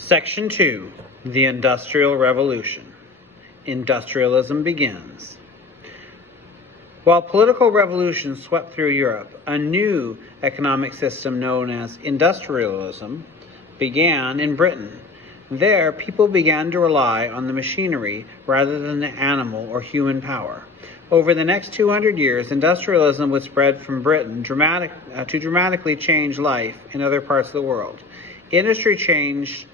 Section 2. The Industrial Revolution. Industrialism begins. While political revolutions swept through Europe, a new economic system known as industrialism began in Britain. There, people began to rely on the machinery rather than the animal or human power. Over the next 200 years, industrialism would spread from Britain to dramatically change life in other parts of the world. Industry changed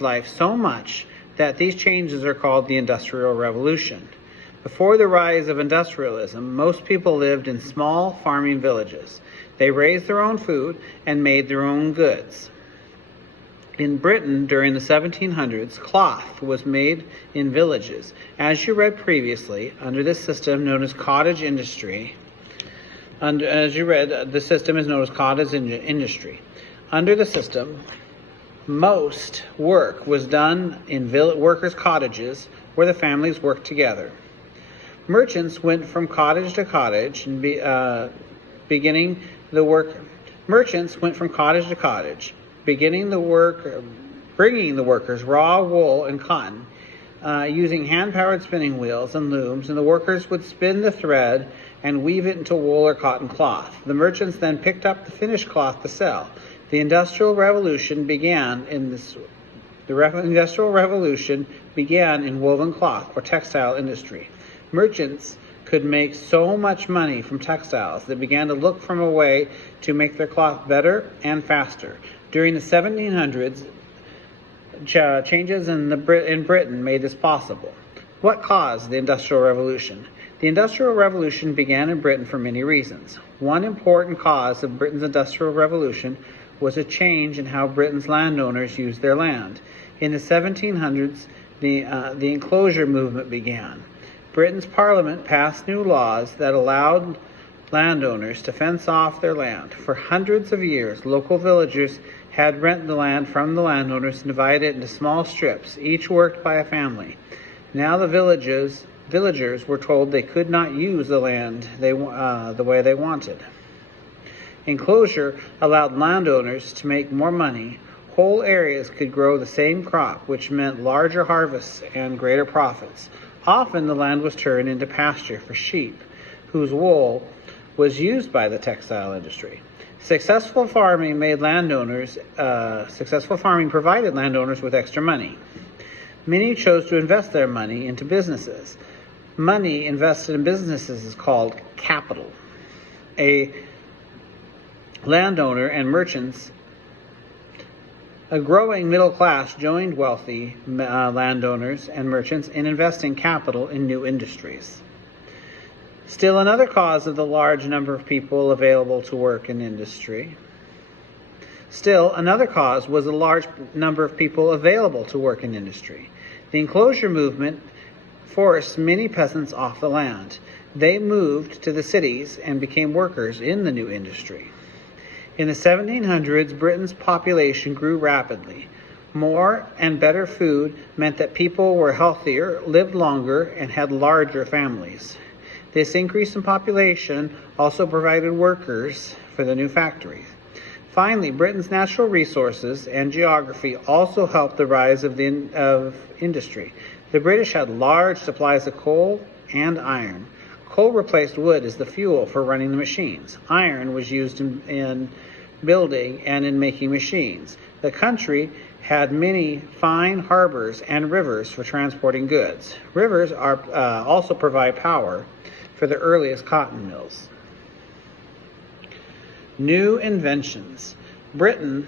life so much that these changes are called the Industrial Revolution. Before the rise of industrialism, most people lived in small farming villages. They raised their own food and made their own goods. In Britain, during the 1700s, cloth was made in villages. As you read previously, under this system known as cottage industry, the system is known as cottage industry. Under the system, most work was done in workers' cottages where the families worked together. Merchants went from cottage to cottage, bringing the workers raw wool and cotton, using hand-powered spinning wheels and looms, and the workers would spin the thread and weave it into wool or cotton cloth. The merchants then picked up the finished cloth to sell. The Industrial Revolution began in woven cloth or textile industry. Merchants could make so much money from textiles they began to look for a way to make their cloth better and faster. During the 1700s, changes in Britain made this possible. What caused the Industrial Revolution? The Industrial Revolution began in Britain for many reasons. One important cause of Britain's Industrial Revolution was a change in how Britain's landowners used their land. In the 1700s, the enclosure movement began. Britain's Parliament passed new laws that allowed landowners to fence off their land. For hundreds of years, local villagers had rented the land from the landowners and divided it into small strips, each worked by a family. Now the villagers were told they could not use the land the way they wanted. Enclosure allowed landowners to make more money. Whole areas could grow the same crop, which meant larger harvests and greater profits. Often the land was turned into pasture for sheep, whose wool was used by the textile industry. Successful farming provided landowners with extra money. Many chose to invest their money into businesses. Money invested in businesses is called capital. A growing middle class joined wealthy landowners and merchants in investing capital in new industries. Still another cause of the large number of people available to work in industry. The enclosure movement forced many peasants off the land. They moved to the cities and became workers in the new industry. In the 1700s, Britain's population grew rapidly. More and better food meant that people were healthier, lived longer, and had larger families. This increase in population also provided workers for the new factories. Finally, Britain's natural resources and geography also helped the rise of industry. The British had large supplies of coal and iron. Coal replaced wood as the fuel for running the machines. Iron was used in building and in making machines. The country had many fine harbors and rivers for transporting goods. Rivers also provide power for the earliest cotton mills. New inventions. Britain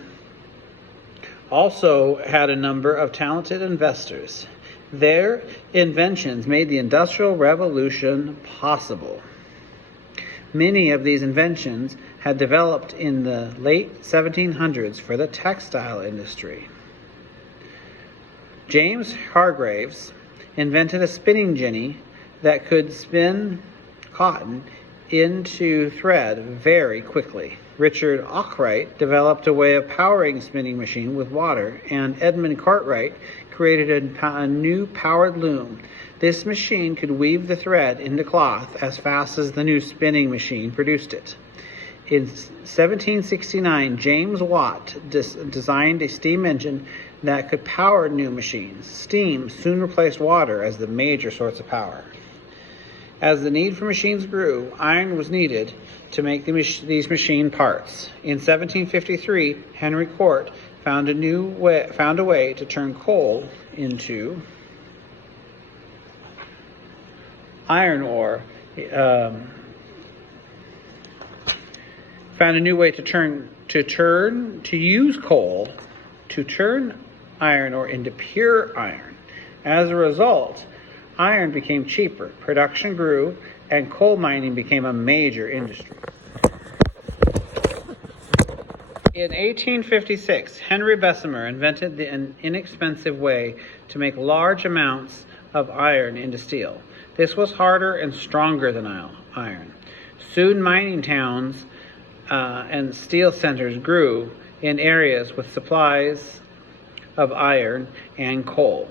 also had a number of talented inventors. Their inventions made the Industrial Revolution possible. Many of these inventions had developed in the late 1700s for the textile industry. James Hargreaves invented a spinning jenny that could spin cotton into thread very quickly. Richard Arkwright developed a way of powering a spinning machine with water, and Edmund Cartwright created a new powered loom. This machine could weave the thread into cloth as fast as the new spinning machine produced it. In 1769, James Watt designed a steam engine that could power new machines. Steam soon replaced water as the major source of power. As the need for machines grew, iron was needed to make these machine parts. In 1753, Henry Cort found a way to turn coal into iron ore. Found a new way to use coal to turn iron ore into pure iron. As a result, iron became cheaper, production grew, and coal mining became a major industry. In 1856, Henry Bessemer invented an inexpensive way to make large amounts of iron into steel. This was harder and stronger than iron. Soon mining towns and steel centers grew in areas with supplies of iron and coal.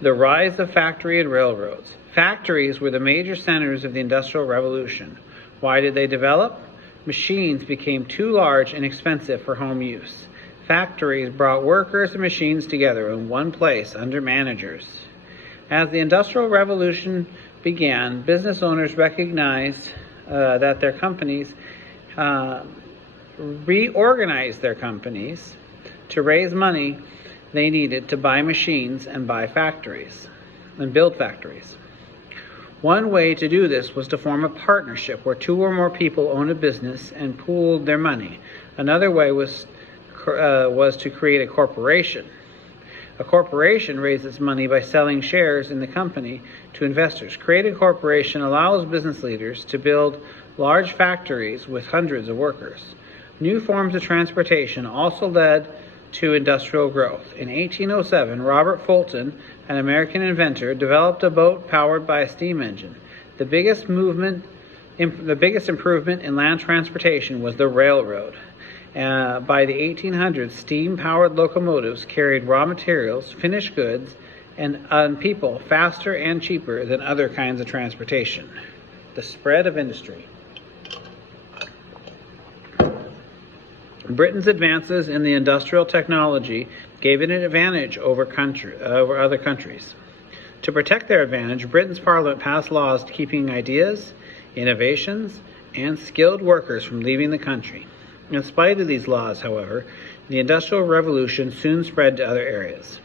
The rise of factory and railroads. Factories were the major centers of the Industrial Revolution. Why did they develop? Machines became too large and expensive for home use. Factories brought workers and machines together in one place under managers. As the Industrial Revolution began, business owners recognized that their companies reorganized their companies to raise money they needed to buy machines and buy factories and build factories. One way to do this was to form a partnership where two or more people owned a business and pooled their money. Another way was to create a corporation. A corporation raises money by selling shares in the company to investors. Creating a corporation allows business leaders to build large factories with hundreds of workers. New forms of transportation also led to industrial growth. In 1807, Robert Fulton, an American inventor, developed a boat powered by a steam engine. The biggest improvement in land transportation was the railroad. By the 1800s, steam-powered locomotives carried raw materials, finished goods, and people faster and cheaper than other kinds of transportation. The spread of industry. Britain's advances in the industrial technology gave it an advantage over other countries. To protect their advantage, Britain's Parliament passed laws keeping ideas, innovations, and skilled workers from leaving the country. In spite of these laws, however, the Industrial Revolution soon spread to other areas.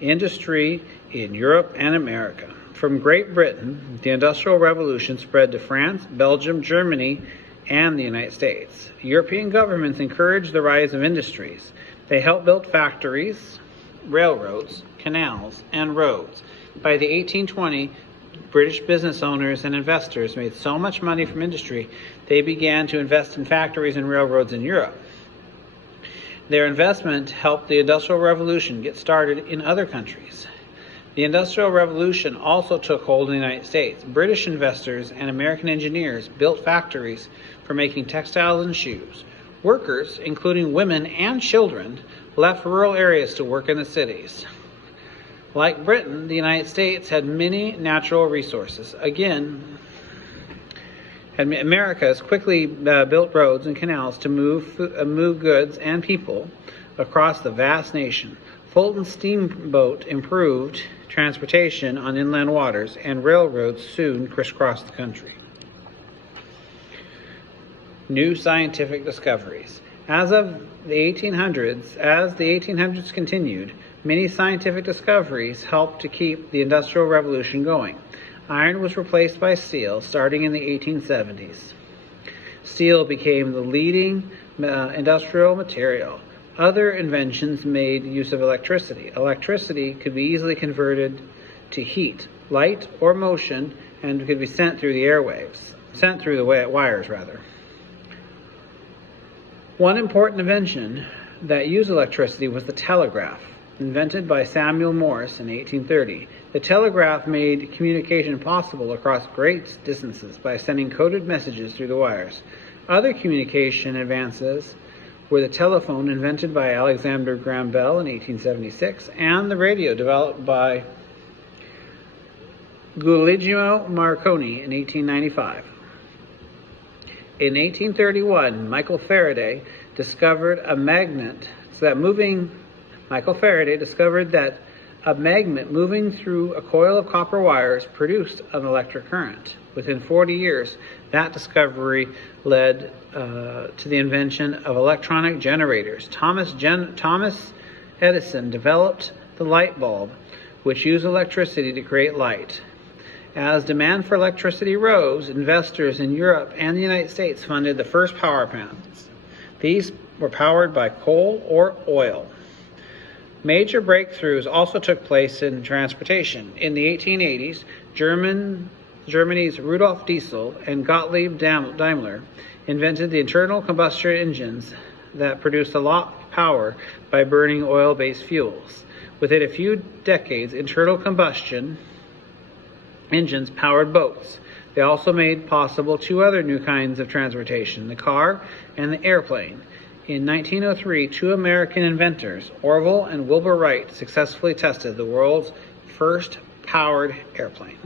Industry in Europe and America. From Great Britain, the Industrial Revolution spread to France, Belgium, Germany, and the United States. European governments encouraged the rise of industries. They helped build factories, railroads, canals, and roads. By the 1820s, British business owners and investors made so much money from industry, they began to invest in factories and railroads in Europe. Their investment helped the Industrial Revolution get started in other countries. The Industrial Revolution also took hold in the United States. British investors and American engineers built factories for making textiles and shoes. Workers, including women and children, left rural areas to work in the cities. Like Britain, the United States had many natural resources. Again, America has quickly built roads and canals to move goods and people across the vast nation. Fulton's steamboat improved transportation on inland waters, and railroads soon crisscrossed the country. New scientific discoveries. As the 1800s continued, many scientific discoveries helped to keep the Industrial Revolution going. Iron was replaced by steel starting in the 1870s. Steel became the leading industrial material. Other inventions made use of electricity. Electricity could be easily converted to heat, light, or motion, and could be sent through the wires. One important invention that used electricity was the telegraph, invented by Samuel Morse in 1830. The telegraph made communication possible across great distances by sending coded messages through the wires. Other communication advances were the telephone, invented by Alexander Graham Bell in 1876, and the radio, developed by Guglielmo Marconi in 1895. In 1831, Michael Faraday discovered that a magnet moving through a coil of copper wires produced an electric current. Within 40 years, that discovery led to the invention of electronic generators. Thomas Edison developed the light bulb, which used electricity to create light. As demand for electricity rose, investors in Europe and the United States funded the first power plants. These were powered by coal or oil. Major breakthroughs also took place in transportation. In the 1880s, Germany's Rudolf Diesel and Gottlieb Daimler invented the internal combustion engines that produced a lot of power by burning oil-based fuels. Within a few decades, internal combustion engines powered boats. They also made possible two other new kinds of transportation, the car and the airplane. In 1903, two American inventors, Orville and Wilbur Wright, successfully tested the world's first powered airplane.